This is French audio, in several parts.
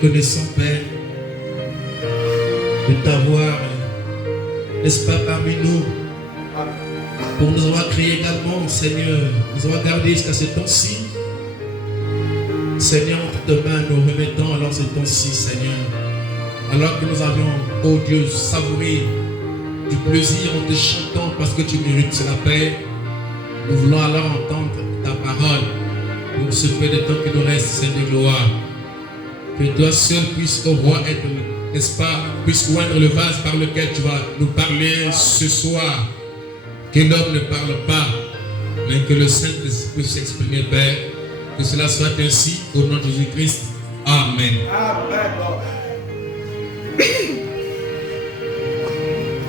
Connaissant, Père, de t'avoir, n'est-ce pas, parmi nous, pour nous avoir créé également, Seigneur, nous avoir gardé jusqu'à ce temps-ci. Seigneur, entre tes mains, nous remettons alors ce temps-ci, Seigneur, alors que nous avions, oh Dieu, savouré du plaisir en te chantant parce que tu mérites cela, Père. Nous voulons alors entendre ta parole pour ce peu de temps qui nous reste, Seigneur, gloire. Que toi seul puisse, au roi, être, n'est-ce pas, puisse oindre le vase par lequel tu vas nous parler ce soir. Que l'homme ne parle pas, mais que le Saint-Esprit puisse s'exprimer, Père. Que cela soit ainsi, au nom de Jésus-Christ. Amen.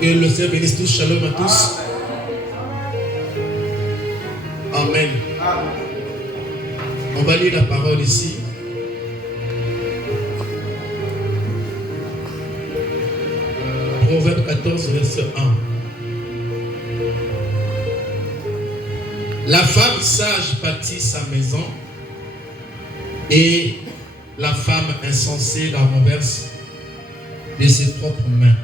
Que le Seigneur bénisse tous. Shalom à tous. Amen. On va lire la parole ici. Proverbe 14, verset 1. La femme sage bâtit sa maison et la femme insensée la renverse de ses propres mains.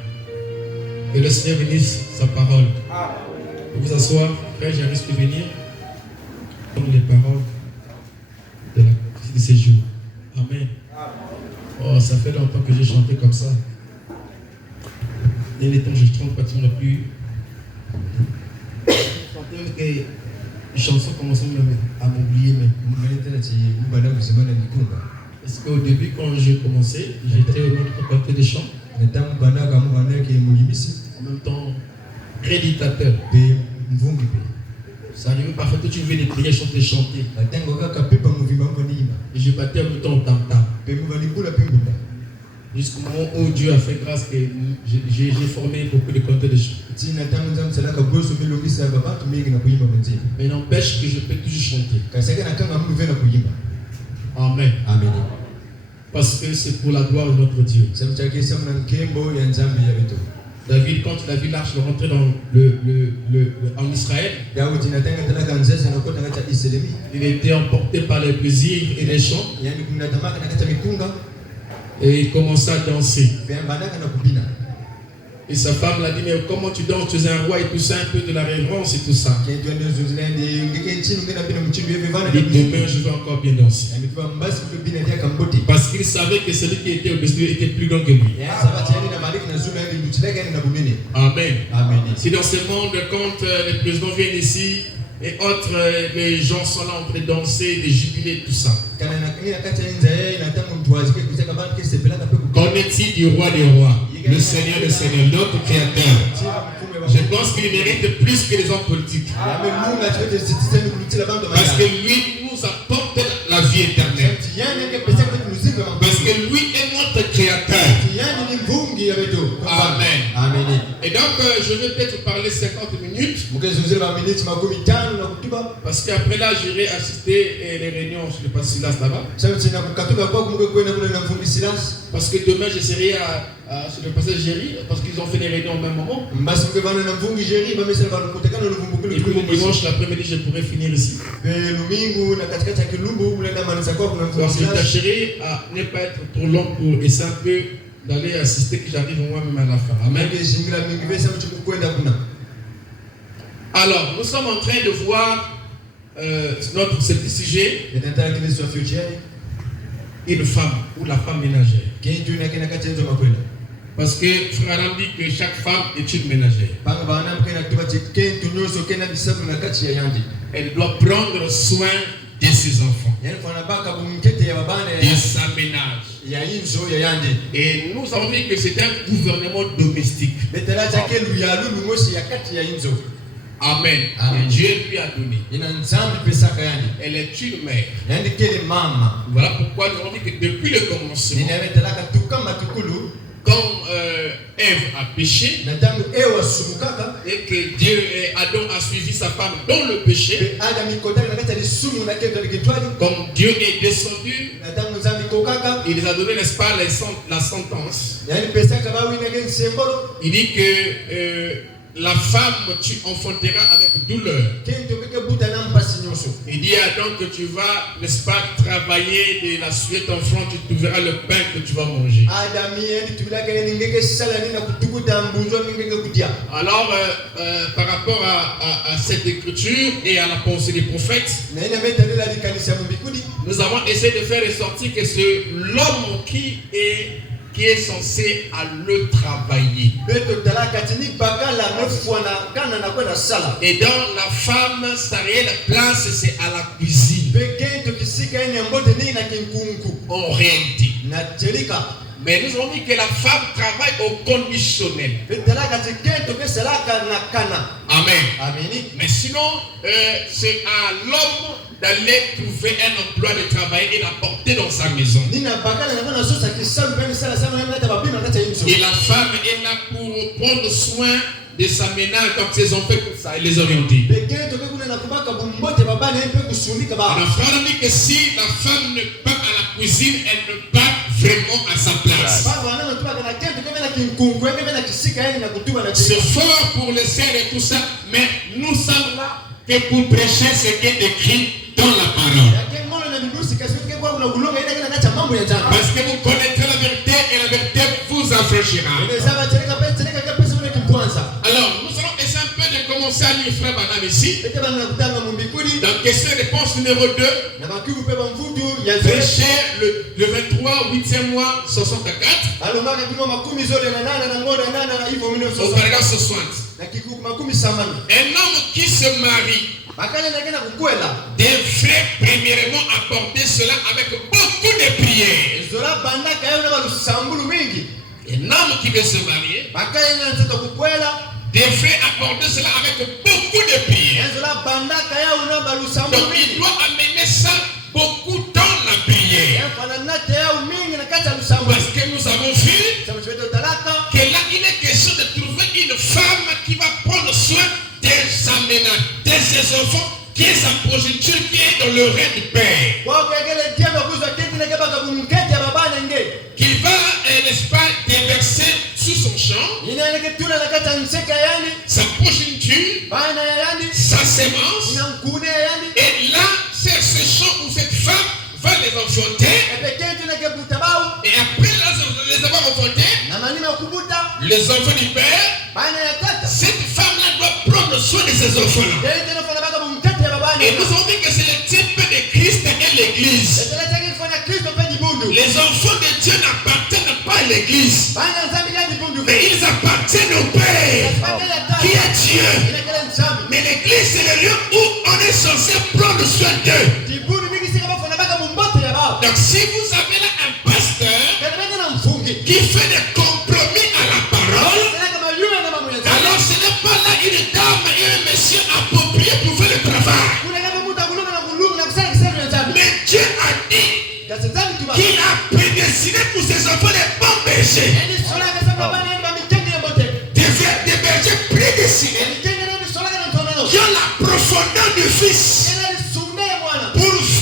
Que le Seigneur bénisse sa parole. Vous asseoir, frère, j'ai risque de venir. Les paroles de ces jours. Amen. Oh, ça fait longtemps que j'ai chanté comme ça. Dès les temps, je chante pratiquement plus. Les chansons commencent à m'oublier, mais parce qu'au début, quand j'ai commencé, j'étais au même côté des chants. En même temps, préditateur. Ça arrive parfois que tu veux les prières, chanter. Et je battais en même temps au tam-tam. Jusqu'au moment où Dieu a fait grâce que j'ai formé beaucoup de cantés de chants. Mais n'empêche que je peux toujours chanter. Amen. Amen. Parce que c'est pour la gloire de notre Dieu. David, quand il a vu l'arche rentrer en Israël, il était emporté par les plaisirs et les chants. Et il commença à danser. Et sa femme l'a dit, mais comment tu danses? Tu es un roi et tout ça, un peu de la révérence et tout ça. Il dit, demain je vais encore bien danser. Parce qu'il savait que celui qui était au-dessus était plus grand que lui. Amen. Amen. Si dans ce monde, quand les présidents viennent ici, et autres, les gens sont là en train de danser, de jubiler, tout ça. Qu'en est-il du roi des rois, le Seigneur, notre Créateur? Je pense qu'il mérite plus que les hommes politiques. Parce que lui nous apporte la vie éternelle. Parce que lui est notre Créateur. Amen. Amen. Et donc, je vais peut-être parler 50 minutes. Parce qu'après là, j'irai assister les réunions sur le Pasteur Silas là-bas. Parce que demain, je serai sur le Pasteur Géry, parce qu'ils ont fait les réunions au même moment. Et puis dimanche, l'après-midi, je pourrai finir ici. Donc, je tâcherai à ne pas être trop long pour essayer un peu d'aller assister, que j'arrive moi-même à la fin. Amen. Alors, nous sommes en train de voir notre petit sujet. Une femme ou la femme ménagère. Parce que Frère Adam dit que chaque femme est une ménagère. Elle doit prendre soin de ses enfants, de sa ménage. Et nous avons vu que c'est un gouvernement domestique. Amen. Amen. Dieu lui a donné. Elle est une mère. Voilà pourquoi nous avons dit que depuis le commencement, quand Ève a péché et que Dieu Adam a suivi sa femme dans le péché, comme Dieu est descendu, il les a donné, n'est-ce pas, la sentence. Il dit que la femme, tu enfanteras avec douleur. Il dit à Adam que tu vas, n'est-ce pas, travailler de la suite ton front, tu trouveras le pain que tu vas manger. Alors, par rapport à cette écriture et à la pensée des prophètes, nous avons essayé de faire ressortir que c'est l'homme qui est censé à le travailler. Et dans la femme, sa réelle place, c'est à la cuisine. En réalité. Mais nous avons dit que la femme travaille au conditionnel. Amen. Mais sinon, c'est à l'homme d'aller trouver un emploi de travail et d'apporter dans sa maison. Et la femme est là pour prendre soin de sa ménage, comme ses enfants, comme ça, et les orienter. La femme dit que si la femme ne part à la cuisine, elle ne part vraiment à sa place. C'est fort pour les serres et tout ça, mais nous sommes là que pour prêcher ce qui est écrit dans la parole. Parce que vous connaîtrez la vérité et la vérité vous affranchira. Alors, nous allons essayer un peu de commencer à lire frère Banam ici. Dans question et réponse numéro 2. Prêcher le 23, 8e mois, 64. Au paragraphe 60. Un homme qui se marie devrait premièrement apporter cela avec beaucoup de prières. Un homme qui veut se marier devrait apporter cela avec beaucoup de prières. Donc il doit amener ça beaucoup dans la prière. Parce que nous avons vu que là il est question de trouver une femme qui va prendre soin de sa ménage, de ses enfants, qui est sa progéniture, qui est dans le règne du Père. Qu'il va, n'est-ce pas, déverser sur son champ sa progéniture, sa sémence, et là, c'est ce champ où cette femme va les enfanter, et après les avoir enfantés, les enfants du Père, cette femme-là doit prendre soin de ses enfants-là. Et nous avons dit que c'est le type de Christ et l'Église. Les enfants de Dieu n'appartiennent pas à l'Église, mais ils appartiennent au Père, qui est Dieu. Mais l'Église, c'est le lieu où on est censé prendre soin d'eux. Donc si vous avez là un pasteur qui fait des compromis à la parole, alors ce n'est pas là une dame et un monsieur approprié pour faire le travail. Mais Dieu a dit qu'il a prédestiné pour ses enfants les bons bergers. Des bergers prédestinés qui ont la profondeur du Fils pour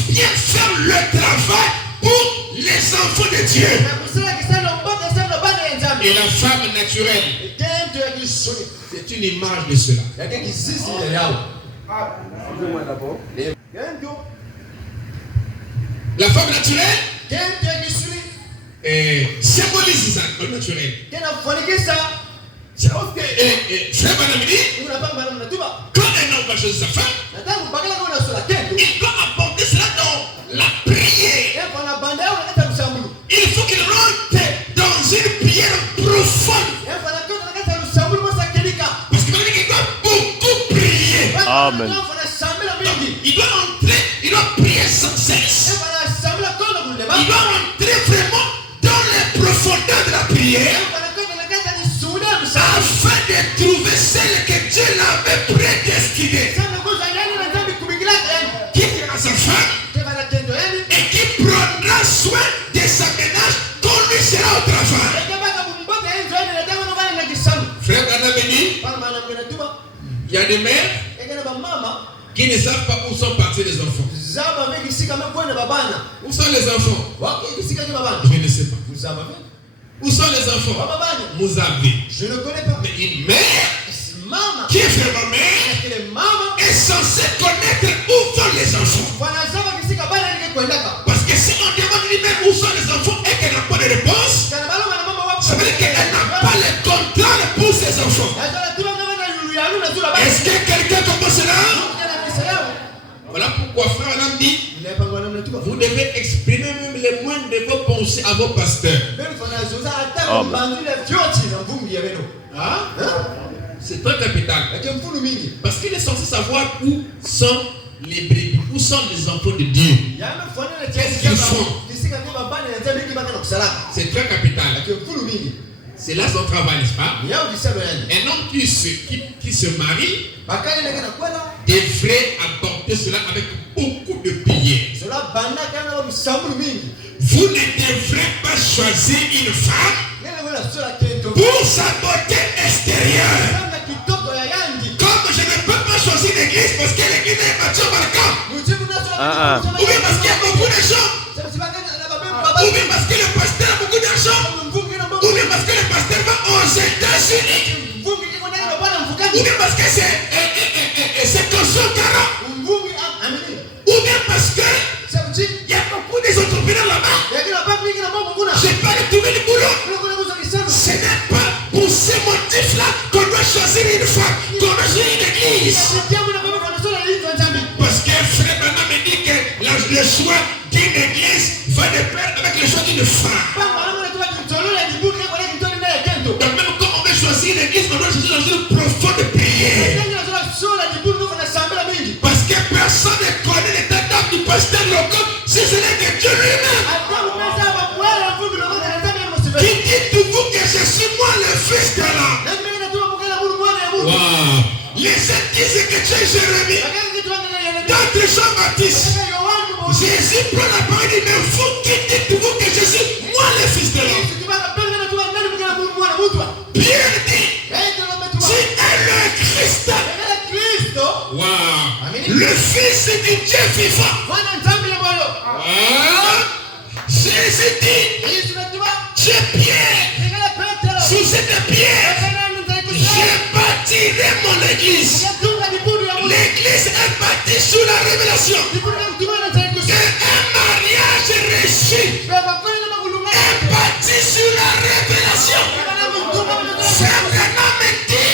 bien faire le travail pour les enfants de Dieu. Et la femme naturelle, c'est une image de cela. La femme naturelle symbolise ça, le naturel. C'est parce que frère Banam dit, quand un homme va choisir sa femme, il doit apporter cela dans la prière. Il faut qu'il rentre dans une prière profonde. Parce qu'il doit beaucoup prier. Amen. Il doit entrer, il doit prier sans cesse. Il doit entrer vraiment dans les profondeurs de la prière afin de trouver celle que Dieu l'avait prédestiné, qui sera sa femme et qui prendra soin de sa ménage quand lui sera au travail. Frère Anabeni, il y a des mères qui ne savent pas où sont partis les enfants. Où sont les enfants? Je ne sais pas. Où sont les enfants? Vous avez. Je ne connais pas. Mais une mère qui est vraiment mère est censée connaître où sont les enfants. Parce que si on demande lui-même où sont les enfants et qu'elle n'a pas de réponse, ça veut dire qu'elle n'a pas le contrôle pour ses enfants. Est-ce que quelqu'un comprend cela? Voilà pourquoi frère Adam dit, vous devez exprimer même les moindres de vos pensées à vos pasteurs. C'est très capital. Parce qu'il est censé savoir où sont les brebis, où sont les enfants de Dieu. Qu'est-ce qu'ils font? C'est très capital. C'est là son travail, n'est-ce pas? Un homme qui se marie devrait aborder cela avec beaucoup de prière. Vous ne devrez pas choisir une femme pour sa beauté extérieure. Comme je ne peux pas choisir l'église parce que l'église est bâtie au balcon. Ou bien parce qu'il y a beaucoup de gens. Ou bien parce que le pasteur a beaucoup d'argent. Ou bien parce que le pasteur va aux États-Unis. Ou bien parce que c'est conscient carreau. Ou bien parce que il y a beaucoup des entrepreneurs là-bas. J'ai pas retrouvé le boulot. Ce n'est pas pour ces motifs-là qu'on doit choisir une femme, qu'on doit choisir une église. Parce que frère Branham me dit que le choix d'une église va de pair avec le choix d'une femme. Donc même quand on veut choisir une église, on doit choisir dans une profonde prière. Parce que personne ne connaît l'état d'âme du pasteur local si ce n'est que Dieu lui-même. Qui dit de vous que je suis moi le fils de l'homme? Wow. Les uns disent que tu es Jérémie, d'autres Jean-Baptiste. Jésus prend la parole et dit, mais vous qui dites de vous que je suis moi le fils de l'homme? Pierre dit, tu es le Christ. Wow. Le fils du Dieu vivant. Jésus dit, tu es Pierre. Sous cette pierre, je bâtirai mon église. L'église est bâtie sous la révélation. Un mariage reçu est bâti sur la révélation. Frère Branham me dit,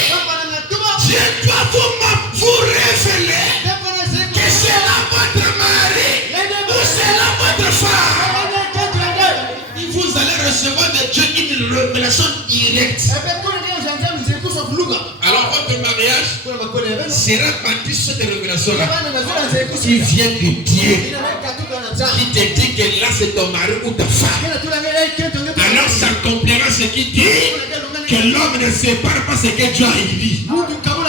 Dieu doit vous révéler que c'est là votre mari ou c'est là votre femme. Vous allez recevoir de Dieu une révélation directe. Alors votre mariage sera bâti sur cette révélation-là qui vient de Dieu, qui te dit que là c'est ton mari ou ta femme. Alors ça accomplira ce qui dit que l'homme ne sépare pas ce que Dieu a dit.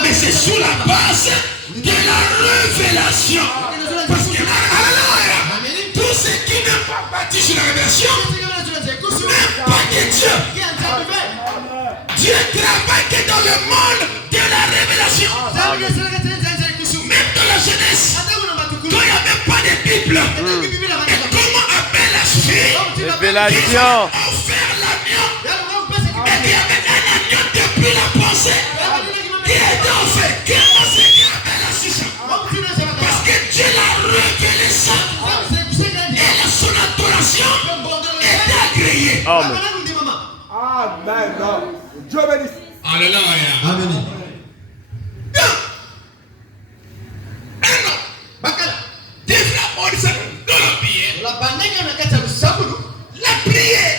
Mais c'est sous la base de la révélation. Parce que tout ce qui n'est pas bâti sur la révélation n'est pas de Dieu. Dieu travaille que dans le monde de la révélation. Même dans la jeunesse, quand il n'y a même pas de Bible, et comment appelle la fille révélation. Qui a offert l'agneau et qui avait un agneau depuis la pensée qui a été offert. Comment c'est qu'il appelle la chicha? Parce que Dieu l'a révélé ça et son adoration est agréée. Amen. Amen. Dieu bénisse. Alléluia. Amen. La prière,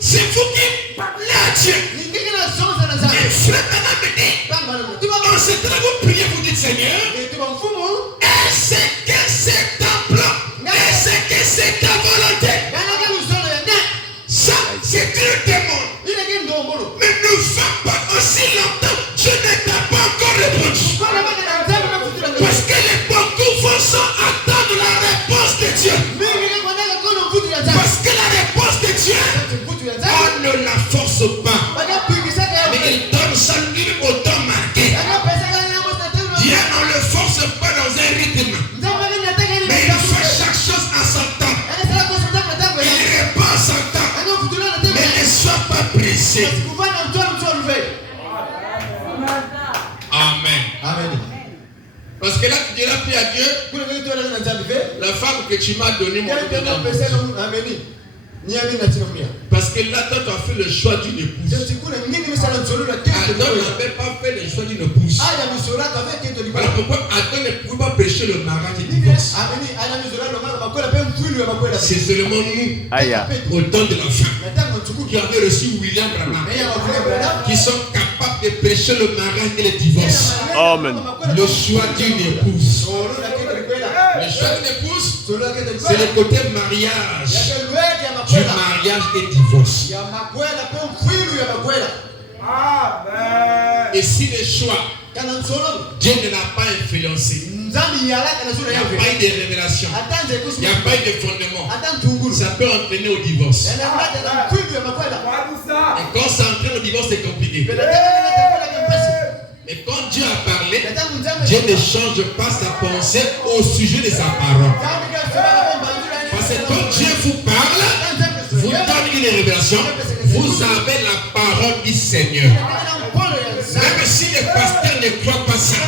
c'est vous qui parlez à Dieu. Et frère Branham me dit, dans ce temps vous priez, vous dites Seigneur, est-ce que c'est ton plan? Est-ce que c'est ta volonté? Ça, c'est une demande. Mais ne va pas aussi longtemps. Je ne t'ai pas encore passer. Amen. Amen. Parce que là, tu diras plus à Dieu, la femme que tu m'as donnée, mon parce que là, toi, tu as fait le choix d'une épouse. Adam n'avait pas fait le choix d'une épouse. Voilà pourquoi Adam ne pouvait pas pécher le mariage et divorce. C'est seulement nous, au temps de la femme, qui avaient reçu William Branham, qui sont capables de pécher le mariage et le divorce. Amen. Le choix d'une épouse. Le choix d'une épouse, c'est le côté mariage. Du mariage et divorce. Et si le choix, Dieu ne l'a pas influencé, il n'y a pas eu de révélation, il n'y a pas eu de fondement, ça peut entraîner au divorce. Et quand ça entraîne au divorce, c'est compliqué. Et quand Dieu a parlé, Dieu ne change pas sa pensée au sujet de sa parole. Parce que quand Dieu vous parle, vous donnez une révélation, vous avez la parole du Seigneur. Même si le pasteur ne croit pas ça,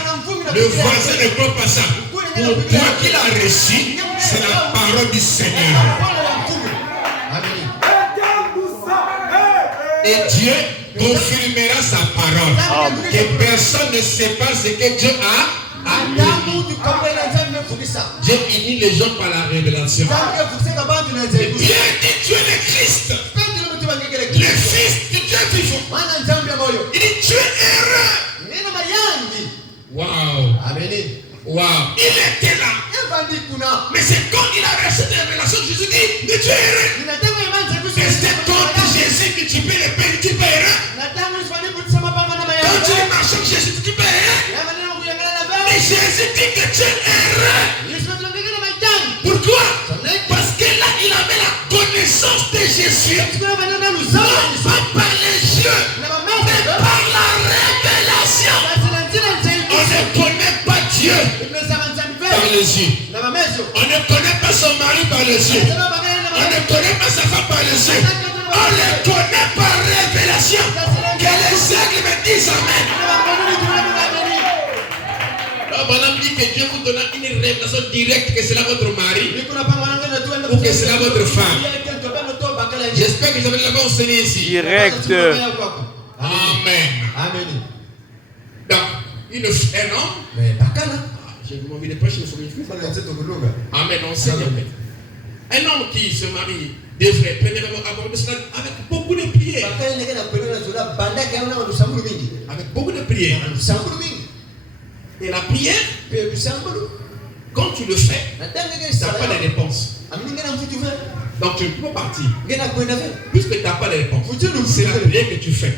le voisin ne croit pas ça, pour toi qu'il a reçu, c'est la parole du Seigneur. Et Dieu confirmera sa parole. Que personne ne sait pas ce que Dieu a. Dieu unit les gens par la révélation. Dieu dit tu es le Christ, le Fils du Dieu vivant. Il dit tu es heureux. Waouh. Wow. Il était là. Mais c'est quand il a reçu cette révélation que Jésus dit tu es heureux. Et c'est quand Jésus que tu peux le payer, tu peux heureux. Quand tu marches avec Jésus, tu peux heureux. Mais Jésus dit que tu es heureux. Pourquoi? Parce que là, il avait la connaissance de Jésus. Non pas par les yeux, mais par la révélation. On ne connaît pas Dieu par les yeux. On ne connaît pas son mari par les yeux. On ne connaît pas sa femme par les yeux. On le connaît par révélation. Que les aigles me disent Amen. Madame dit que Dieu vous donne une révélation directe que c'est là votre mari ou que c'est là votre femme. J'espère que vous avez l'avez enseigné ici. Direct. Amen. Donc, une un homme. J'ai envie de prêcher sur une fille. Amen. Enseigne. Un homme qui se marie devrait premièrement aborder cela avec beaucoup de prières. Avec beaucoup de prières. Et la prière, quand tu le fais, tu n'as pas de réponse. Donc tu ne peux pas partir. Puisque tu n'as pas de réponse. C'est la prière que tu fais.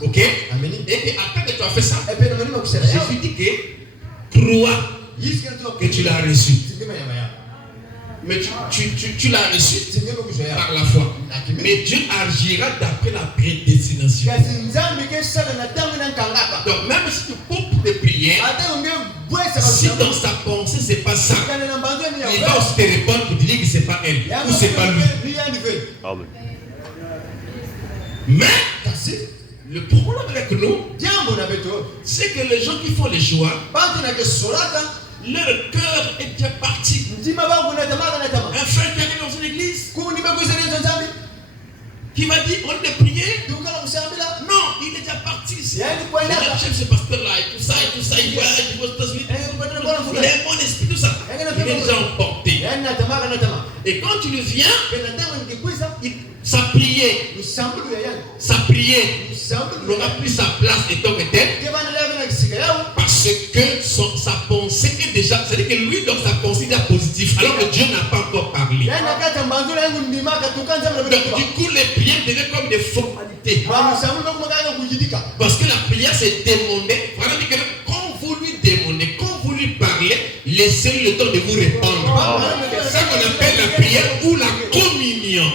Ok? Et après que tu as fait ça, Jésus dit que crois que tu l'as reçu. Mais tu l'as reçu par la foi. Mais Dieu agira d'après la prédestination. Donc même si tu coupes de prière, si dans sa pensée c'est pas ça, il va aussi te répondre pour te dire que c'est pas elle ou c'est pas lui. Amen. Mais le problème avec nous, c'est que les gens qui font les choix, leur cœur est déjà parti. Un frère qui arrive dans une église, qui m'a dit on est prié. Non, il est déjà parti. J'aime ce pasteur là et tout ça, il voyage, il va aux États-Unis. Il est mon esprit, tout ça. Il est déjà emporté. Et quand tu le viens, sa prière n'aura plus sa place étant que tel. Parce que sa pensée est déjà, c'est-à-dire que lui dans sa pensée est positive, alors que Dieu n'a pas encore parlé. Donc du coup les prières deviennent comme des formalités. Parce que la prière c'est demander. Voilà que quand vous lui demandez, quand vous lui parlez, laissez-lui le temps de vous répondre. C'est ça qu'on appelle la prière ou la communion.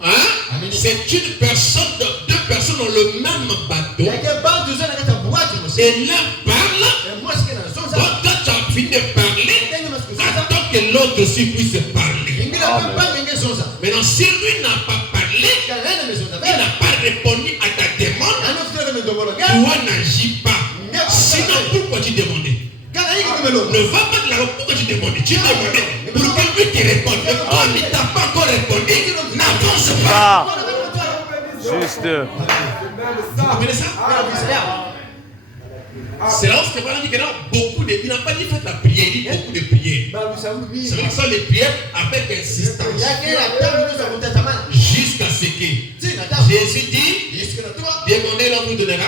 Hein? C'est une personne, deux personnes dans le même bateau. Et l'un parle. Quand tu as fini de parler, attends que l'autre aussi puisse parler. Maintenant, si lui n'a pas parlé, toi n'agis pas. Sinon, pourquoi tu demandais? Ne va pas de la route, pourquoi tu demandais? Tu demandais pour que lui te réponde. Mais comme il t'a pas encore répondu, n'avance pas. Juste. Vous comprenez ça? C'est là où c'est vraiment dit que beaucoup de. Il n'a pas dit faites la prière, il dit beaucoup de prières. Ça veut dire que ce sont les prières avec insistance. Jusqu'à ce que Jésus dit demandez, l'on vous donnera.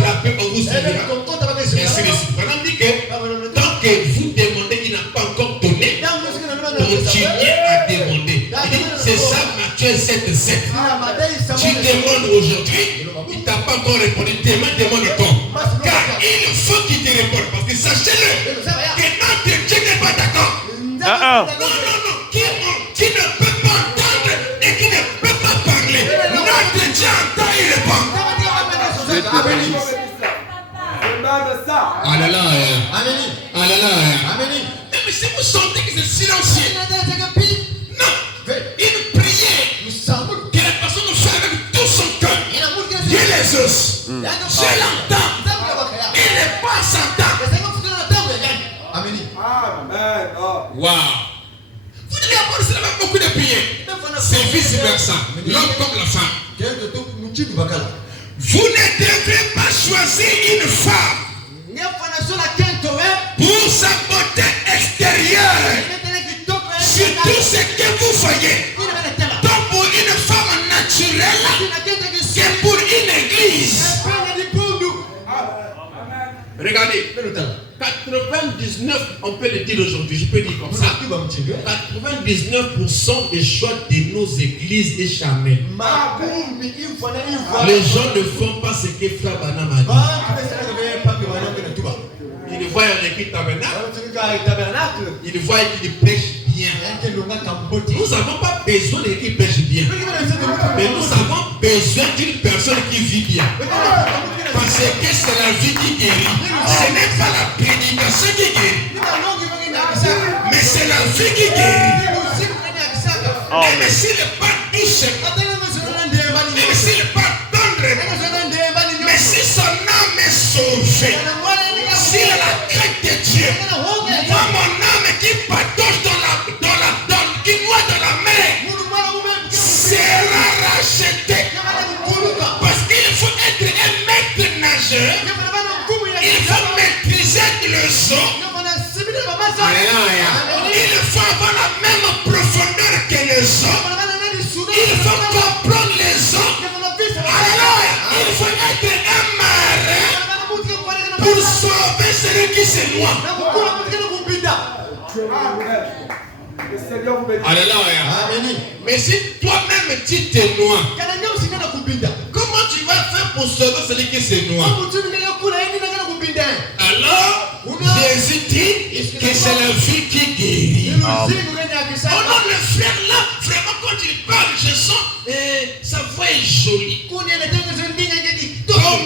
Frappez, on vous servira. Ainsi de suite. Maintenant, dit que tant que vous demandez, il n'a pas encore donné. Continuez à demander. C'est ça, Matthieu 7:7. Tu demandes aujourd'hui, il ne t'a pas encore répondu. Demande encore. Car il faut qu'il te réponde. Parce que sachez-le, que notre Dieu n'est pas d'accord. Non. Qui ne peut pas entendre et qui ne peut pas parler. Notre Dieu entend, il répond. Alléluia. Mais si vous sentez que c'est silencieux, non, une prière que la personne fait avec tout son cœur, Dieu les os, Dieu l'entend, il n'est pas s'entend. Amen. Wow. Vous devez avoir cela avec beaucoup de prières. C'est vice versa, l'homme comme la femme. Vous ne devez pas choisir une femme pour sa beauté extérieure. Surtout ce que vous voyez. Tant pour une femme naturelle que pour une église. Regardez, 99, on peut le dire aujourd'hui, je peux dire comme ça. 99% des choix de nos églises est charnel. Les gens ne font pas ce que Frère Branham a dit. Il voit un équipe tabernacle. Il voit qu'il prêche bien. Nous n'avons pas besoin de qui prêche bien. Mais nous avons besoin d'une personne qui vit bien. Parce que c'est la vie qui guérit. Ce n'est pas la prédication qui guérit. Mais c'est la vie qui guérit. Même s'il n'est pas douce, même s'il n'est pas tendre, mais si son âme est sauvée, s'il a la crainte de Dieu, moi mon âme qui patauge qui noie dans la mer, sera rachetée. Parce qu'il faut être un maître nageur, il faut maîtriser le son, il faut avoir la même profondeur que le son, il faut comprendre les sons. Il faut être un marin pour sauver celui qui se noie. Alléluia. Mais si toi-même tu te noies, comment tu vas faire pour sauver celui qui se noie? Alors, Jésus dit que c'est la vie qui guérit. Oh non, le frère là, vraiment quand il parle, je sens sa voix est jolie. Comme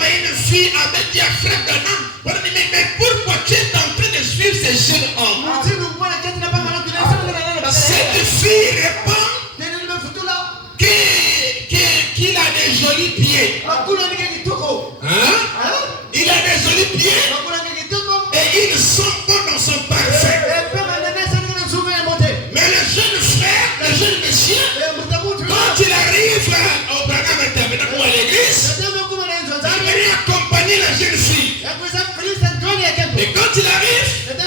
une fille avait dit à frère Branham, mais pourquoi tu es en train de suivre ces jeunes hommes? Cette fille répond qu'il a des jolis pieds. Il a des jolis pieds et ils sont bons dans son parfum. Mais le jeune frère, le jeune monsieur, quand il arrive au Branham Tabernacle ou à l'église, il vient accompagner la jeune fille. Et quand il arrive, il ne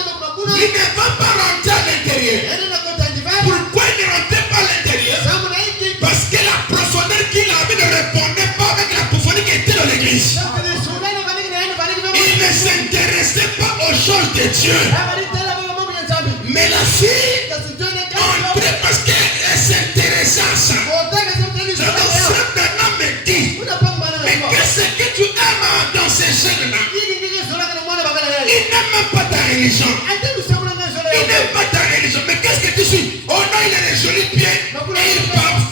va pas rentrer à l'intérieur. Pourquoi il ne rentrait pas à l'intérieur? Parce que la profondeur qu'il avait ne répondait pas avec la profondeur qui était dans l'église. Il ne s'intéressait pas aux choses de Dieu. Mais la fille entrait parce qu'elle s'intéressait à ça. Alors frère Branham me dit, mais qu'est-ce que tu aimes dans ces jeunes-là? Il n'aime même pas ta religion. Il n'aime pas ta religion. Mais qu'est-ce que tu suis? Oh non, il a des jolis pieds.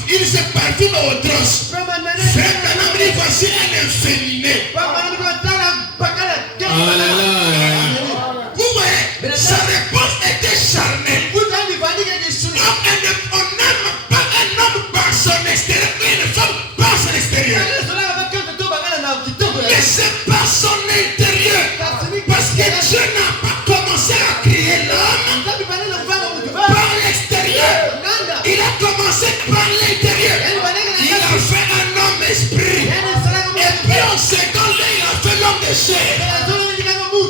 Et il se parfume au trosse. Frère Branham dit, voici un efféminé. Vous voyez, sa réponse était charnelle. On n'aime pas un homme par son extérieur, mais une femme par son extérieur. Mais chair.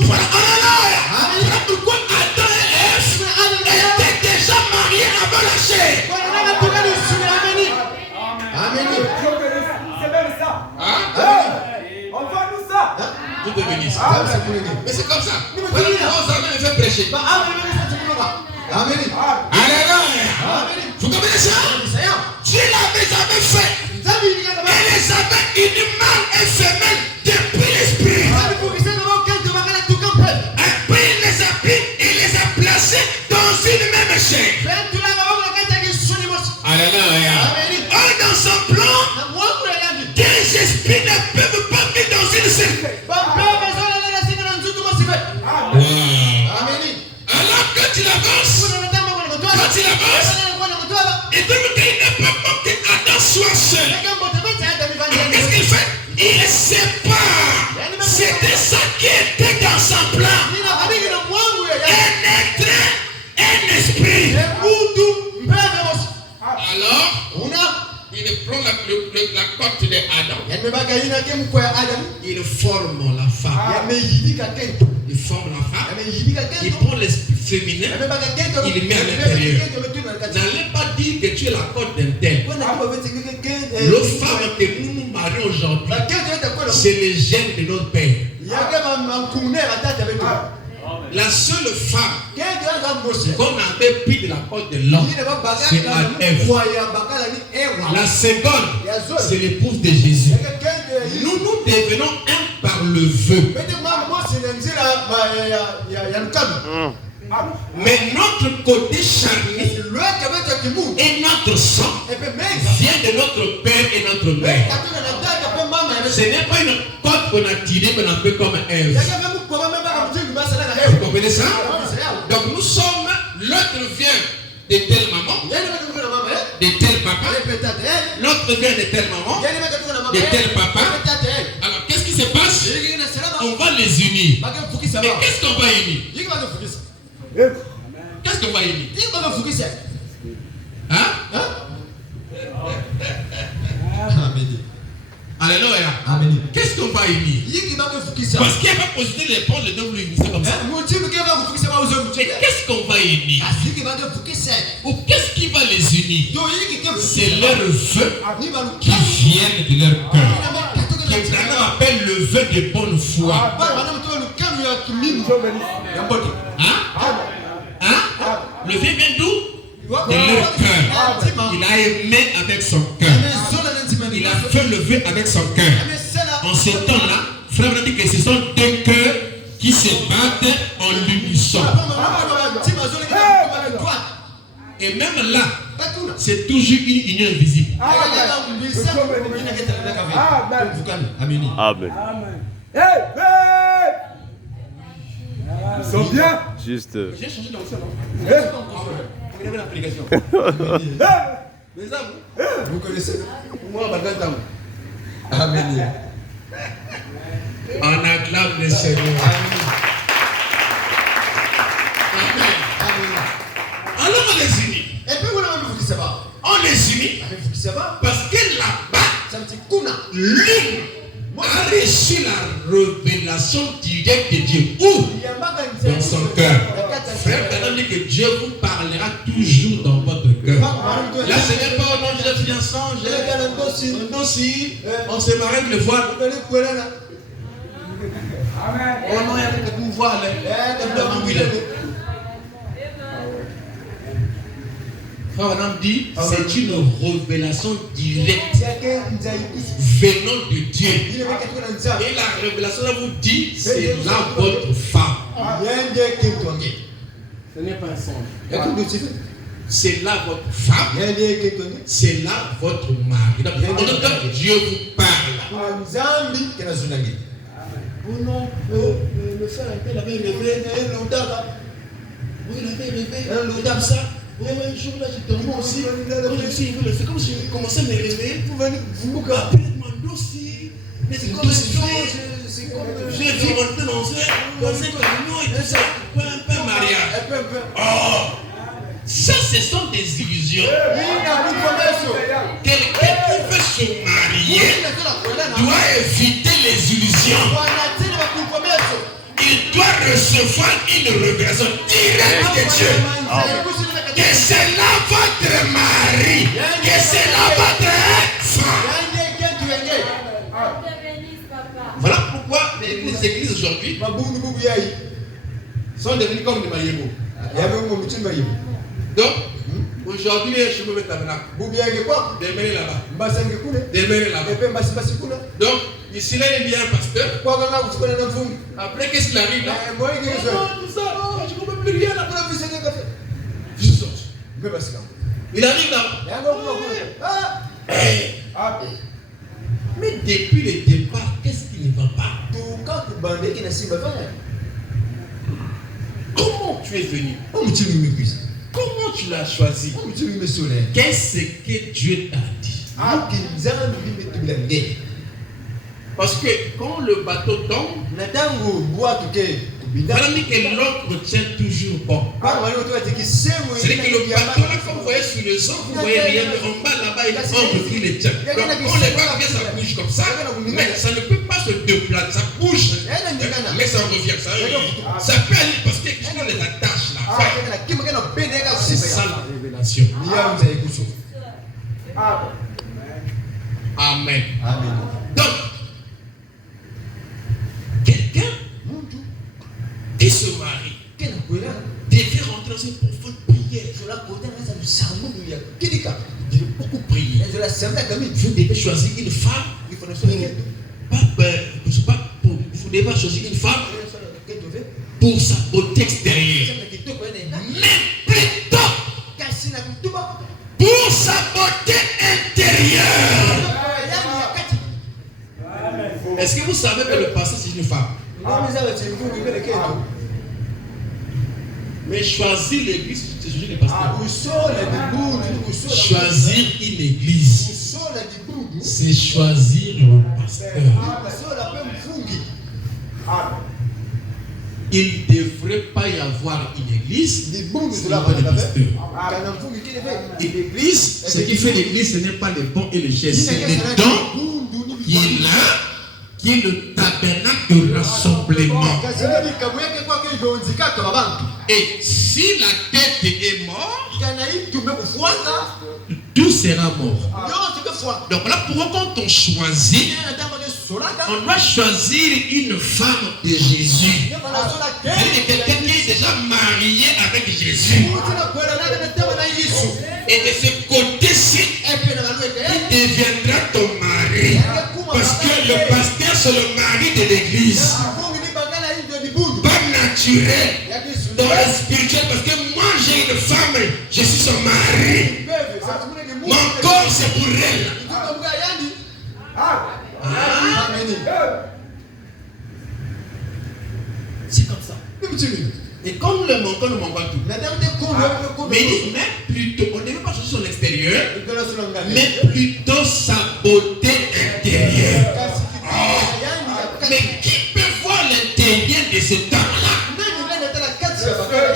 Voilà, alléluia. Voilà pourquoi Adam et Ève étaient déjà mariés avant la chair. Amen. Dieu bénisse. C'est même ça. Hein? On va nous ça. Tout est béni. Mais c'est comme ça. Voilà pourquoi vous avez fait prêcher. Amen. Alléluia. Vous comprenez ça? Dieu l'avait jamais fait. Et les avait une mâle et femelle depuis l'esprit. Et puis il les a placés dans une même chair. Alléluia. Or dans son plan, des esprits ne peuvent pas vivre dans une seule. Wow. Alors quand il avance, et donc il ne peut pas que Adam soit seul. Qu'est-ce qu'il fait? Il sépare. C'était ça qui était dans son plan. Un être, un esprit. Alors, il prend la côte de Adam. Il forme la femme. Il forme la femme. Il prend l'esprit féminin. Il le met à l'intérieur. N'allez pas dire que tu es la côte d'un tel. Le femme que nous nous marions aujourd'hui, c'est le gène de notre père. La seule femme qu'on avait pris de la côte de l'homme, c'est Ève. La seconde, c'est l'épouse de Jésus. Nous devenons un par le vœu. Mais notre côté charnel et notre sang vient de notre père et notre mère. Ce n'est pas une côte qu'on a tirée, qu'on a fait comme Ève. Vous comprenez ça? Donc nous sommes, l'autre vient de telle maman, de tel papa, l'autre vient de telle maman, de tel papa. Alors qu'est-ce qui se passe? On va les unir. Mais qu'est-ce qu'on va unir? Qu'est-ce qu'on va unir? Hein? Alléluia. Qu'est-ce qu'on va unir? Parce qu'il n'y a pas possibilité de prendre le nom de l'unir comme ça. Mais qu'est-ce qu'on va unir? Ou qu'est-ce qui va les unir? C'est leur vœu qui viennent de leur cœur. Qui appelle le vœu de bonne foi. Hein? Le vœu vient d'où? De leur cœur. Il a aimé avec son cœur. Il a fait le vœu avec son cœur. En ce temps-là, frère m'a dit que ce sont deux cœurs qui se battent en l'unisson. Et même là, c'est toujours une union invisible. Amen. Ils sont bien. Juste. J'ai changé d'onction. Vous avez l'application. Les hommes, Vous connaissez? moi, Amen. on acclame le Seigneur. Amen. Alors on les unit. On les unit parce que là-bas, l'une a reçu la révélation directe de Dieu. Où? Dans son cœur. Frère, maintenant dit que Dieu vous parlera toujours dans votre cœur. Là, ce n'est pas au nom de la fiançance, on se marie de le voir. Amen. Oh non, il y a que vous voir. Frère Madame dit, c'est une révélation directe venant de Dieu. Et la révélation là vous dit, c'est là votre femme. Ce n'est pas un songe. C'est là votre femme. C'est là votre mari. Donc, Dieu vous parle. Oh non, le frère il avait rêvé. Oui, il avait rêvé. Comme ça. Oui, un jour là, j'étais moi aussi. C'est comme si je commençais à me réveiller. Vous appelez mon dossier. Mais c'est comme j'ai vu rentrer dans un camion et tout ça. Un peu mariage. Oh! Ça, ce sont des illusions. Quelqu'un qui veut se marier doit éviter les illusions. recevoir une révélation directe de Dieu. Que cela votre mari, que cela votre femme. Voilà pourquoi les églises aujourd'hui sont devenues comme des maillots. Donc, aujourd'hui, je me mets tabernacle. Demain là-bas. Demain là-bas. Donc, ici là, il y a un pasteur. Après, qu'est-ce qu'il arrive là? Non, tout ça, non, je ne comprends plus rien là. Je sors. Il arrive là. Mais depuis le départ, qu'est-ce qui ne va pas? Comment tu es venu? Comment tu l'as choisi? Qu'est-ce que Dieu t'a dit? Parce que quand le bateau tombe, voilà que l'autre tient toujours bon. C'est-à-dire que le bateau, là, quand vous voyez sur le sang, vous ne voyez rien, mais en bas là-bas, il y a un homme qui le tient. Donc, quand les barres viennent, ça bouge comme ça, mais ça ne peut pas se déplacer, ça bouge. Mais ça revient, ça peut aller parce que quand on les attache là, c'est ça la révélation. Amen. Donc, quelqu'un qui se marie devait rentrer dans une profonde prière. Il a beaucoup prié. Vous devez choisir une femme. Vous devez choisir une femme pour sa beauté extérieure. Mais plutôt pour sa beauté intérieure. Est-ce que vous savez que le pasteur c'est une femme? Mais choisir l'église, c'est choisir les pasteurs. Choisir une église, c'est choisir le pasteur. Il ne devrait pas y avoir une église, c'est pas le pasteur. Une église, ce qui fait l'église, ce n'est pas les bons et les chaises, c'est les dons qu'il a, qui est le tabernacle de rassemblement. Et si la tête est morte, tout sera mort. Donc là, quand on choisit, on doit choisir une femme de Jésus. C'est quelqu'un qui est déjà marié avec Jésus. Et de ce côté-ci, il deviendra ton mari. Parce que le pasteur, c'est le mari de l'église. Pas naturel. Dans le spirituel, parce que moi j'ai une femme, je suis son mari. Mon corps c'est pour elle. C'est comme ça. Et comme le manquant tout. Mais plutôt, on ne devait pas chercher son extérieur, mais plutôt sa beauté intérieure. Mais qui peut voir l'intérieur de cet homme-là?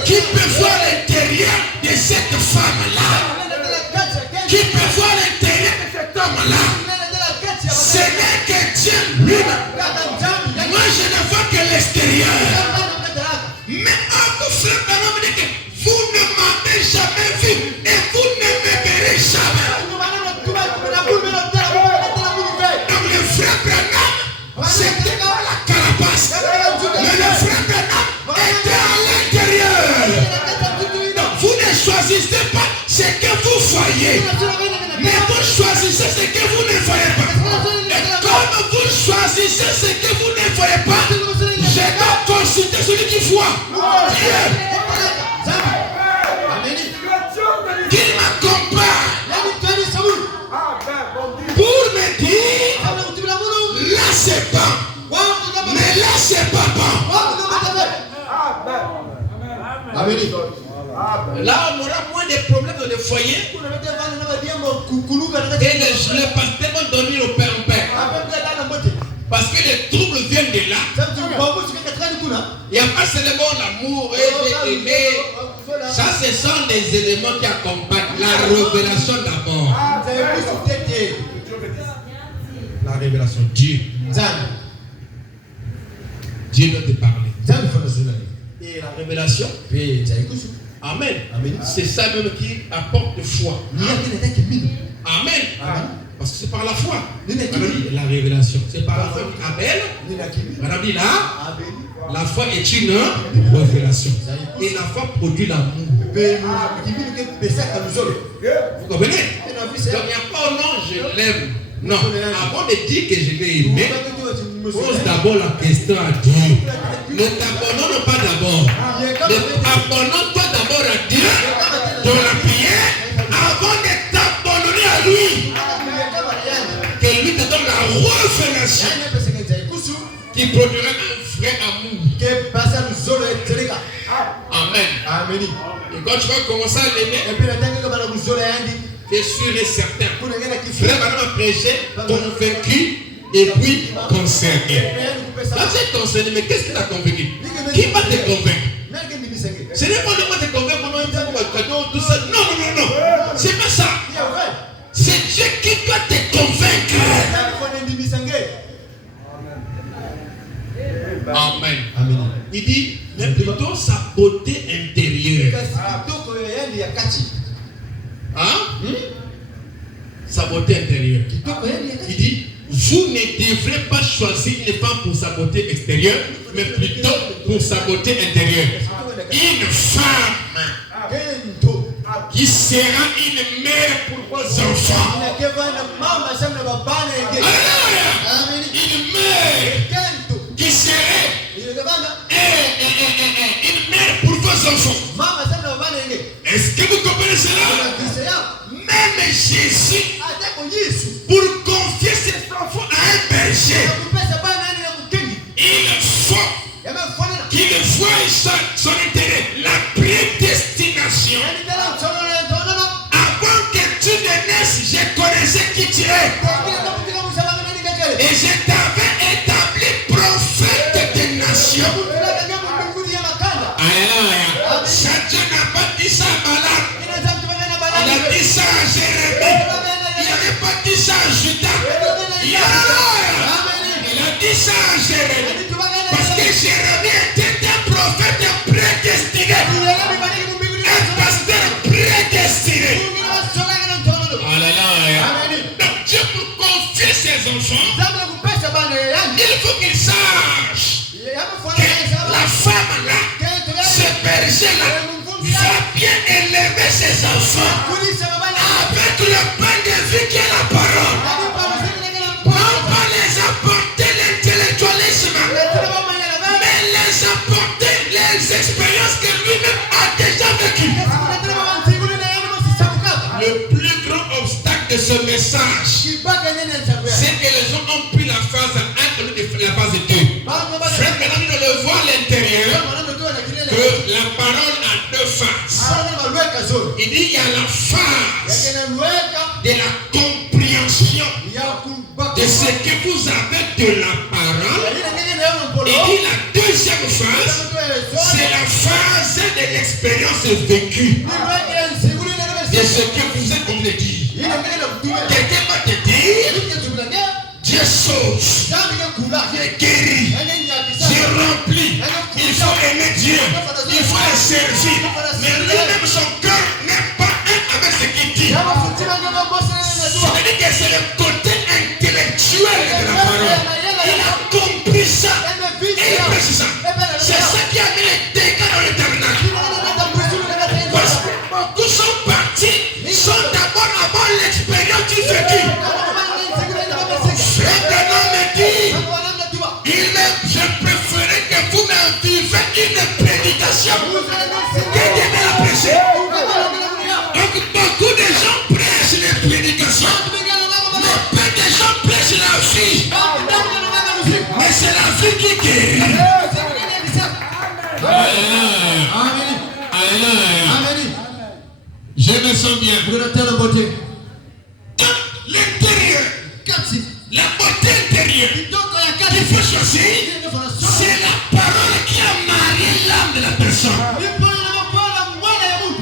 Qui peut voir l'intérieur de cette femme-là? Qui peut voir l'intérieur de cet homme-là? Ce n'est que Dieu lui-même. Moi, je ne vois que l'extérieur. Mais vous ne m'avez jamais vu et vous ne me verrez jamais. Donc le frère Branham, c'était dans la carapace. Mais le frère Branham était à l'intérieur. Donc vous ne choisissez pas ce que vous voyez, mais vous choisissez ce que vous ne voyez pas. Et comme vous choisissez ce que vous ne voyez pas, je dois consulter celui qui voit. Dieu. Qu'il m'accompagne pour me dire là c'est pas, mais là c'est pas bon. Là on aura moins de problèmes dans le foyer. Et les pasteurs vont dormir au père en père. Parce que les troubles viennent de là. Il n'y a pas seulement l'amour et l'aimer. Ça, ce sont des éléments qui accompagnent la révélation d'abord. La révélation. Dieu. Dieu doit te parler. Et la révélation. Amen. C'est ça même qui apporte foi. Amen. Parce que c'est par la foi. La révélation. C'est par la foi. Amen. Madame dit là, la foi est une révélation. Et la foi produit l'amour. Vous comprenez? Donc il n'y a pas au nom, je l'aime. Non. Avant de dire que je l'ai aimé, pose d'abord la question à Dieu. Ne t'abandonne pas d'abord. Abandonne-toi d'abord à Dieu dans la prière avant de t'abandonner à lui. Que lui te donne la révélation qui produira un vrai amour. Amen. Et quand tu vas commencer à l'aimer, tu es sûr et certain. Frère, madame a prêché, convaincu et puis concerné. Là, tu es concerné, mais qu'est-ce qui t'a convaincu? Qui va te convaincre? Ce n'est pas de moi te convaincre pendant un cadeau, tout ça. Non. C'est pas ça. C'est Dieu qui doit te convaincre. Amen. Il dit, mais plutôt sa beauté intérieure. Sa beauté intérieure. Il dit, vous ne devrez pas choisir une femme pour sa beauté extérieure, mais plutôt pour sa beauté intérieure. Une femme qui sera une mère pour vos enfants. Une mère qui serait une mère pour vos enfants. Est-ce que vous comprenez cela? Même Jésus, pour confier ses enfants à un berger, il faut qu'il voie son intérêt, la prédestination. Avant que tu ne naisses, je connaissais qui tu es. Et je t'avais établi prophète des nations. Alléluia. Ça, Dieu n'a pas dit ça à Malak. Il a dit ça à Jérémie. Il n'avait pas dit ça à Judas. Il a dit ça à Jérémie. Parce que Jérémie était un prophète prédestiné. Un pasteur prédestiné. Alléluia. Donc Dieu pour confier ses enfants, il faut qu'il sache que la femme là, ce berger là, va bien élever ses enfants avec le pain de vie qui est la parole. Non pas les apporter l'intellectualisme, mais les apporter les expériences que lui-même a déjà vécues. Le plus grand obstacle de ce message, c'est que les gens ont pris la phase 1 au lieu de la phase 2. Frère, maintenant nous le voit à l'intérieur que la parole a deux phases. Il dit il y a la phase de la compréhension de ce que vous avez de la parole. Il dit la deuxième phase, c'est la phase de l'expérience vécue de ce que vous êtes en train de dire. Quelqu'un va te dire Dieu sauve, Dieu guérit, Dieu remplit. Il faut aimer Dieu, il faut le servir. Mais lui-même, son cœur n'est pas un avec ce qu'il dit. C'est-à-dire que c'est le côté intellectuel de la parole. Il a compris ça et il précise ça. C'est ça qui a mis les dégâts dans le tabernacle. Parce que beaucoup sont partis, sont d'abord avant l'expérience du vécu. Frère Branham me dit, je préférais que vous m'invivez une prédication que de me la prêcher. Donc beaucoup de gens prêchent les prédications, mais peu de gens prêchent la vie. Mais c'est la vie qui guérit. Amen. Je me sens bien. L'intérieur, la beauté intérieure qu'il faut choisir, c'est la parole qui a marié l'âme de la personne.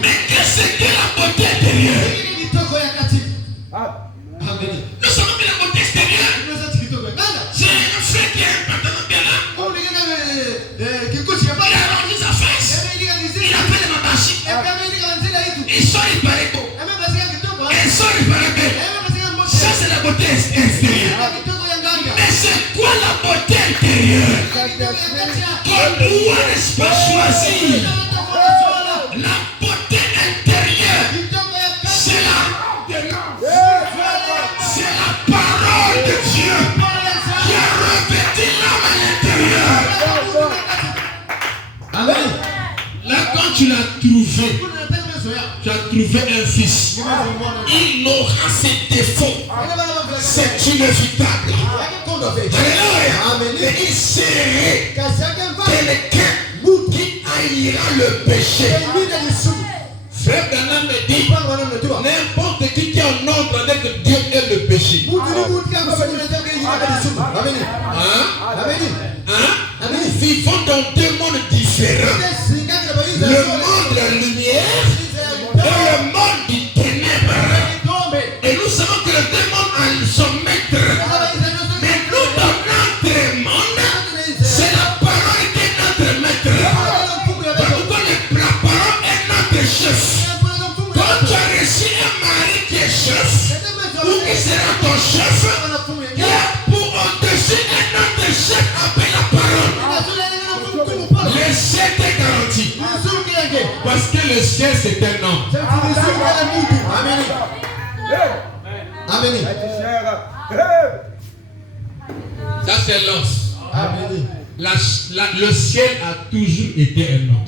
Mais qu'est-ce que la beauté intérieure? Nous savons que la beauté extérieure, c'est un frère qui a un pantalon bien là. Ils sont réparés. Ils sont réparés. Ça, c'est la beauté extérieure. Mais c'est quoi la beauté intérieure? Ton doigt n'est pas choisi. La beauté intérieure, c'est la parole de Dieu qui a revêtu l'homme à l'intérieur. Amen. Là, quand tu l'as trouvé, tu as trouvé un fils. Il aura ses défauts. C'est inévitable. Alléluia. Mais il serait quelqu'un qui haïra le péché. Frère Branham me dit, n'importe qui est en ordre avec Dieu est le péché. Nous vivons dans deux mondes différents. Le monde de la lumière et le monde du ténèbre. Et nous savons que les deux mondes sont maîtres. Mais nous, dans notre monde, c'est la parole qui est notre maître. Pourquoi la parole est notre chef? Quand tu as reçu un mari qui est chef, ou qui sera ton chef, il y a pour au-dessus un autre chef après la parole. Le ciel est garanti. Parce que le ciel c'est un nom. Amen. Amen. Ça c'est l'os. Amen. Le ciel a toujours été un nom.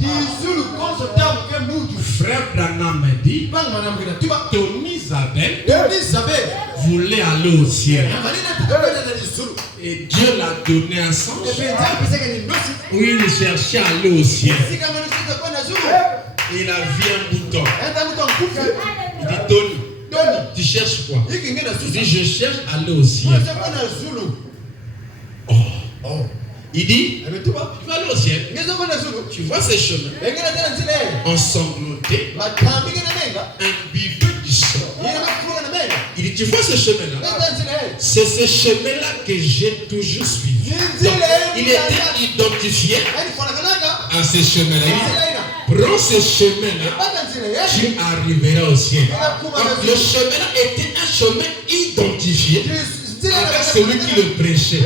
Frère Branham me dit, ton Isabelle voulait aller au ciel. Et Dieu l'a donné un sens où il cherchait à aller au ciel. Et il a vu un bouton. Il dit, Tony, tu cherches quoi? Il dit, je cherche à aller au ciel. Oh. Il dit, tu vas aller au ciel. Tu vois ces chemins ensanglantés, imbibés du sang. Il dit, tu vois ce chemin-là? C'est ce chemin-là que j'ai toujours suivi. Donc, il était identifié à ce chemin-là. Prends ce chemin-là, tu arriveras au ciel. Donc, le chemin-là était un chemin identifié avec celui qui le prêchait.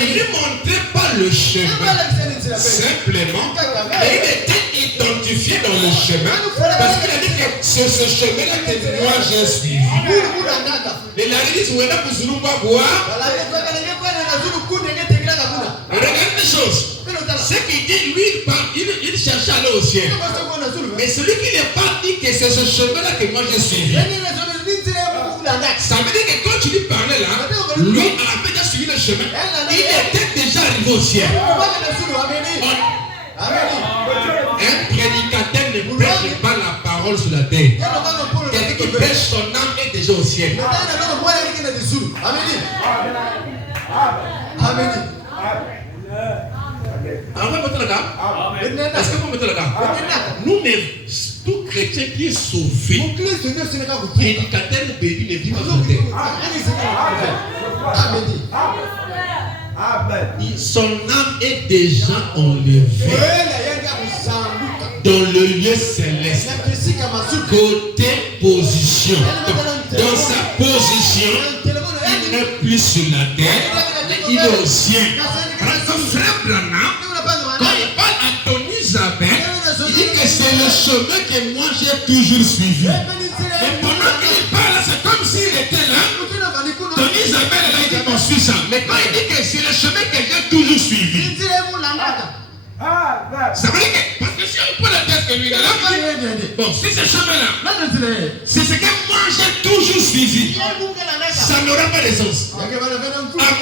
Il ne montrait pas le chemin simplement, mais il était identifié dans le chemin parce qu'il a dit que c'est ce chemin-là que moi j'ai suivi. Et la dit, vous allez vous boire. Regardez les choses. Ce qu'il dit, lui, il cherchait à aller au ciel. Mais celui qui n'est pas dit que c'est ce chemin-là que moi j'ai suivi. Ça veut dire que quand tu lui parlais là, lui avait déjà suivi le chemin. Il était déjà arrivé au ciel. Un prédicateur ne prêche pas la parole sur la terre. Quelqu'un qui prêche son âme est déjà au ciel. Amen. Est-ce que vous mettez le cas? Nous, tout chrétien qui est sauvé, prédicateur ou béni ne vit pas sur terre. Son âme est déjà enlevée dans le lieu céleste. Côté position. Dans sa position, il n'est plus sur la terre, mais il est au ciel. Frère Branham, quand il parle à ton Isabelle, il dit que c'est le chemin que moi j'ai toujours suivi. Mais pendant qu'il parle, c'est comme s'il était là. Ton Isabelle, elle a dit qu'on suit ça. Mais quand il dit que c'est le chemin que j'ai toujours suivi, ça veut dire que, parce que si on prend la tête que lui, là, bon, si ce chemin-là, c'est ce que moi j'ai toujours suivi, ça n'aura pas de sens. À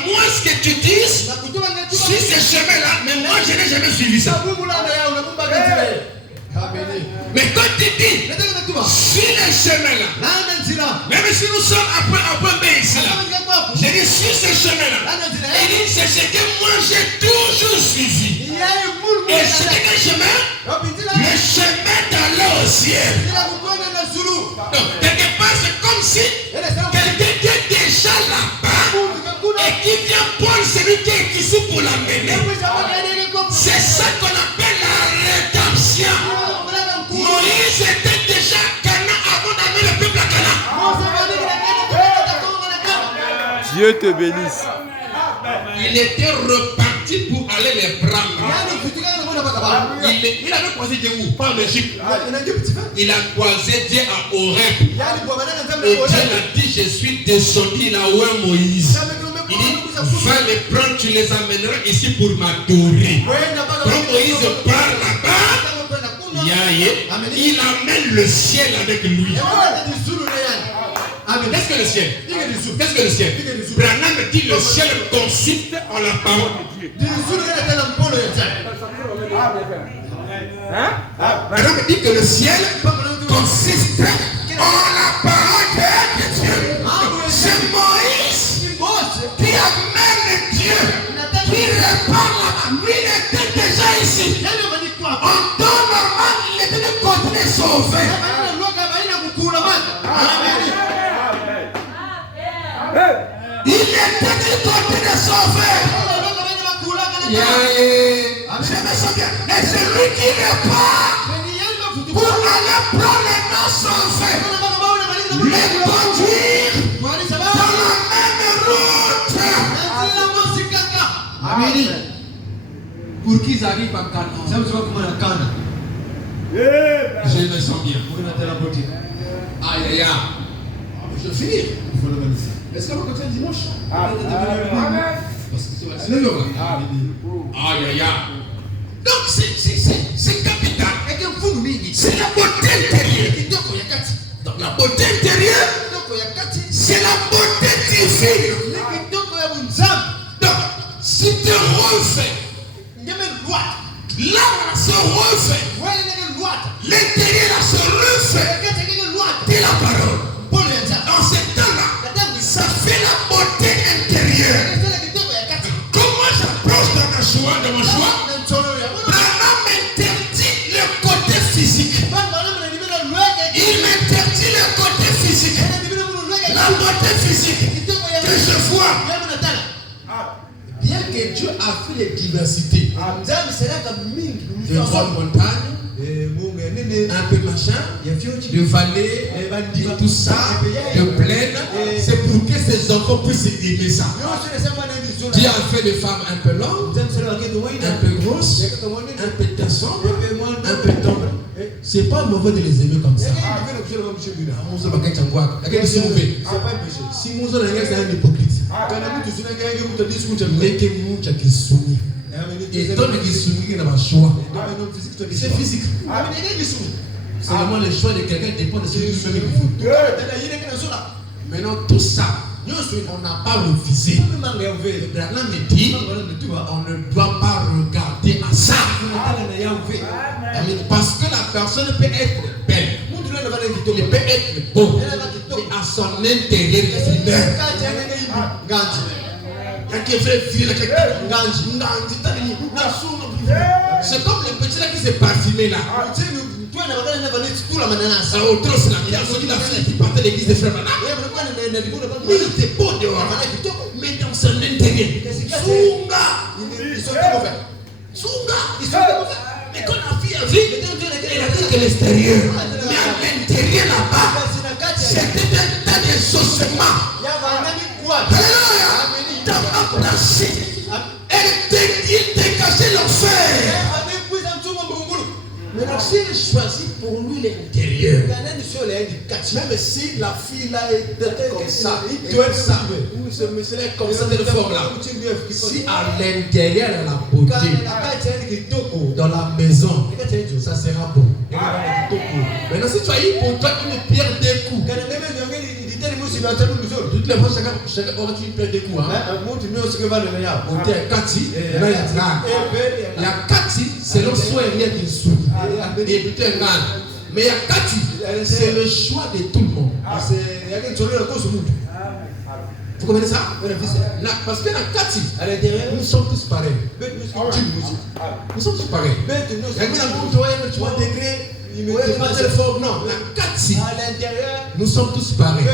moins que tu dises, si ce chemin-là, mais moi je n'ai jamais suivi ça. Mais quand tu dis, si le chemin-là, même si nous sommes un peu ici là, j'ai dit si ce chemin-là, il dit c'est ce que moi j'ai toujours suivi. Et c'était quel chemin? Le chemin d'aller au ciel. Donc, quelque part, c'est comme si quelqu'un qui est déjà là-bas et qui vient prendre celui qui est ici pour l'amener. C'est ça qu'on appelle la Dieu te bénisse. Il était reparti pour aller les prendre. Il avait croisé Dieu où? Pas en Égypte. Il a croisé Dieu à Horeb. Et Dieu l'a dit, je suis descendu là où est Moïse. Il dit, va les prendre, tu les amèneras ici pour m'adorer. Quand Moïse part là-bas, il amène le ciel avec lui. Qu'est-ce que le ciel? Qu'est-ce que le ciel? Branham dit le ciel consiste en la parole de Dieu. Branham dit que le ciel consiste en la parole de Dieu. C'est Moïse qui amène Dieu, qui répare là-bas. Lui, il était déjà ici. En temps normal, il était de côté sauvé. Il était du côté de sauvé. Je me souviens. Et c'est lui qui répare pour aller prendre les gens sauvés, les conduire dans la même route. Amen. Pour qu'ils arrivent à Canaan. Je me sens bien. Aïe aïe aïe. Je vais finir. Est-ce qu'on va continuer dimanche? Amen. Parce que c'est la là. Aïe aïe aïe. Donc c'est capital. C'est la beauté intérieure. Donc la beauté intérieure, c'est la beauté divine. Donc si tu refais, l'âme se refait, l'intérieur se refait. C'est la parole. Dans ce temps-là, ça fait la beauté intérieure. Comment j'approche dans mon choix? Branham m'interdit le côté physique. Il m'interdit le côté physique. La beauté physique que je vois. Bien que Dieu a fait les diversités. De grandes montagnes, un peu machin, de vallées, de tout ça, de plaines. C'est pour que ces enfants puissent aimer ça. Dieu a fait des femmes un peu longues, un peu grosses, un peu tassantes, un peu tombes. C'est pas mauvais de les aimer comme ça. Si nous sommes un hypocrite, mais que nous sommes et toi, qui n'a pas choix. C'est physique. Seulement le choix de quelqu'un dépend de ce que nous faut. Maintenant, tout ça, on n'a pas refusé. Là, me dit, on ne doit pas regarder à ça. Parce que la personne peut être belle, il peut être beau, mais à son intérieur, c'est comme le petit là qui s'est parfumé là. La fille qui partait de l'église de frère Mana. Il était beau dehors, mais dans son intérieur, Sunga. Mais quand la fille a vu, elle a dit que l'extérieur, mais à l'intérieur là-bas, c'était un tas de saucement. Alléluia. Elle t'a caché l'enfer. Maintenant, s'il choisit pour lui l'intérieur, même si la fille là est comme ça, c'est comme ça de forme là. Si à l'intérieur elle a la beauté, dans la maison, ça sera beau. Maintenant, si tu as eu pour toi une pierre des coups, toutes les fois, chacun aura une pierre des coups. Il y a Kati, c'est le soin rien qui sourit. Mais il y a Kati, c'est le choix de tout le monde. Vous comprenez ça? Parce que la Kati, nous sommes tous pareils. Nous sommes tous pareils. Non, la Kati, nous sommes tous pareils.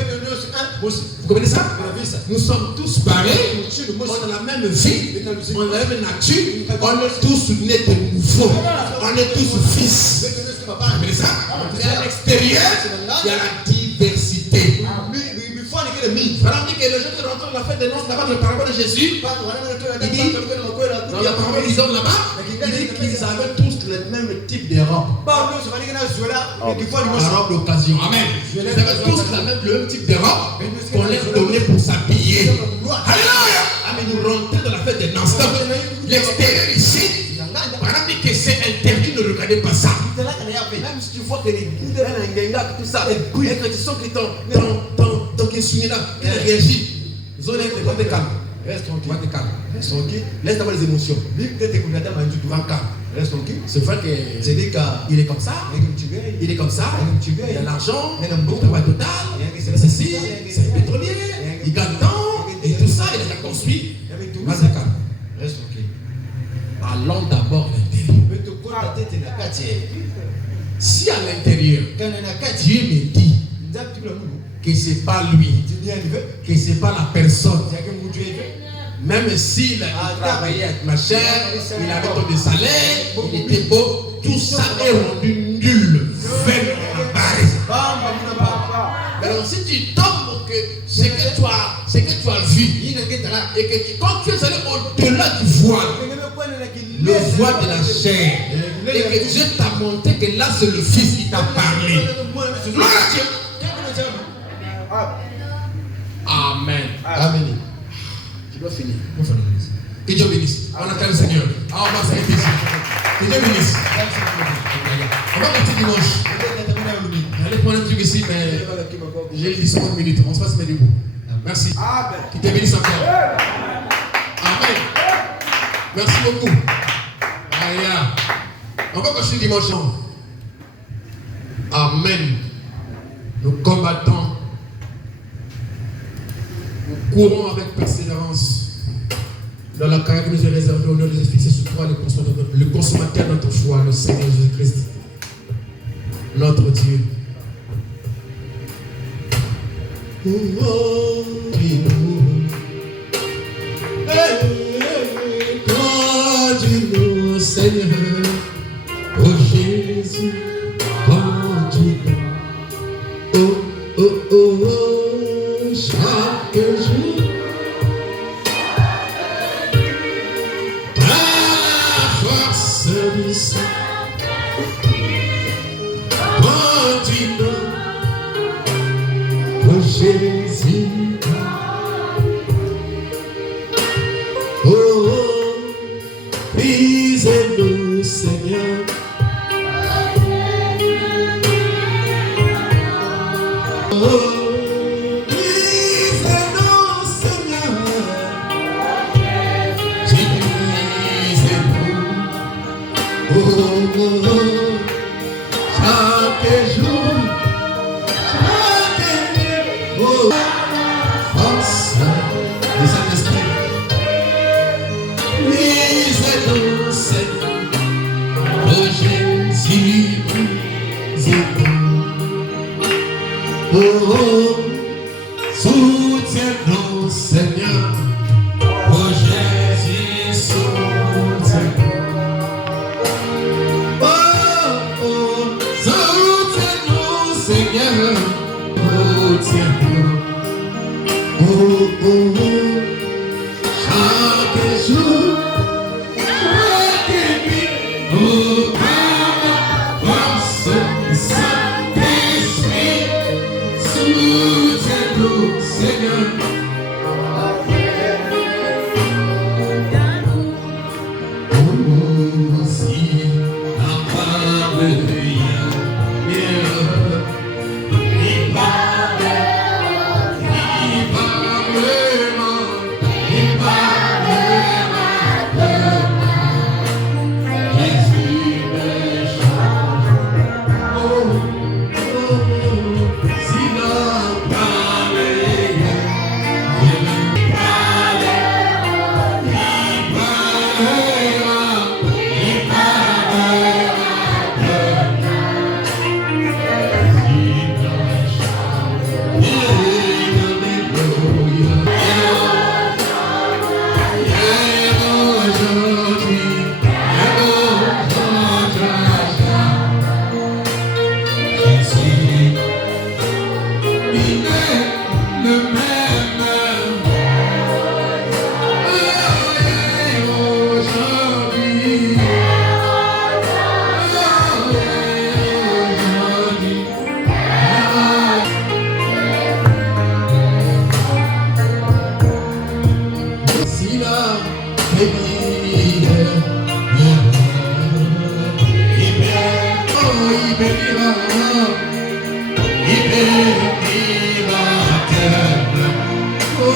Vous comprenez ça? Nous sommes tous pareils. On a la même vie, on a la même nature. On est tous nés de nouveau. On est tous fils. Vous comprenez ça? Mais à l'extérieur, il y a la diversité. mingi. Ça veut dire que les gens qui rentrent dans la fête des noces là-bas, dans le parabole de Jésus, dans la parabole qu'ils ont là-bas, il dit qu'ils avaient tous le même type de robe. La robe d'occasion. Amen. Ils avaient tous le même type de robe qu'on leur donnait pour s'habiller. Alléluia. Amen. Nous rentrons dans la fête des noces. L'extérieur ici, par exemple que c'est interdit, ne regardez pas ça. Même si tu vois que les guides, tout ça, et que tu sens que ton qui là, il réagit. Ils ont l'air de calme. Reste tranquille. Reste tranquille. Laisse d'abord les émotions. Reste tranquille. C'est vrai qu'il est comme ça. Il est comme ça. Il a l'argent. Il a un travail total. C'est ceci. C'est un pétrolier. Il gagne tant. Et tout ça, il a construit. Reste calme. Reste tranquille. Allons d'abord l'intérieur. Si à l'intérieur, Dieu me dit que ce n'est pas lui, que ce n'est pas la personne, même s'il travaillait avec ma chair, il avait ton de salaire, il était beau, tout ça est rendu nul, vain. Alors si tu tombes que ce que tu as vu, et que quand tu es allé au-delà du voile, le voile de la chair, et que Dieu t'a montré que là c'est le Fils qui t'a parlé. Gloire à Dieu. Amen. Amen. Je dois finir. Que Dieu bénisse. On attend le Seigneur. On va s'arrêter ici. Que Dieu bénisse. On va partir dimanche. J'allais prendre un truc ici, mais j'ai 10 secondes minutes. On se passe mettre debout. Merci. Qui te bénisse encore. Amen. Merci beaucoup. Alléluia. On va continuer dimanche. Amen. Nous combattons. Nous courons avec persévérance dans la carrière que nous est réservée au nom de Jésus, fixé sur toi, le consommateur de notre foi, le Seigneur Jésus-Christ, notre Dieu. Conduis-nous, Seigneur, oh Jésus, conduis-nous. Oh, oh, oh, oh, chaque jour. La force du sang, conduis-nous, oh Jésus. Oh, oh, brise-nous, Seigneur. Oh, brise-nous, Seigneur. Brise-nous. Oh, oh, oh, chaque jour, chaque nuit. Oh, force du Saint-Esprit. Brise-nous, Seigneur. Oh, Jésus, brise-nous. Oh, oh, soutiens-nous, Seigneur. Oh, Jésus, soutiens-nous. Oh, oh, soutiens-nous, Seigneur. Soutiens-nous. Oh, oh, oh, chaque jour, chaque nuit. Oh, par la force du Saint-Esprit, soutiens-nous, Seigneur. Oh, si la parole Oh, il bénira, il bénira terre. Oh,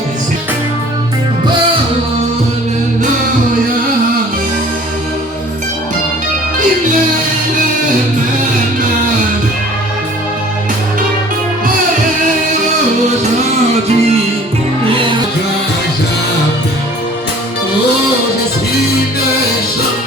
Jésus. Alléluia. Il est aujourd'hui. Oh, je suis méchant.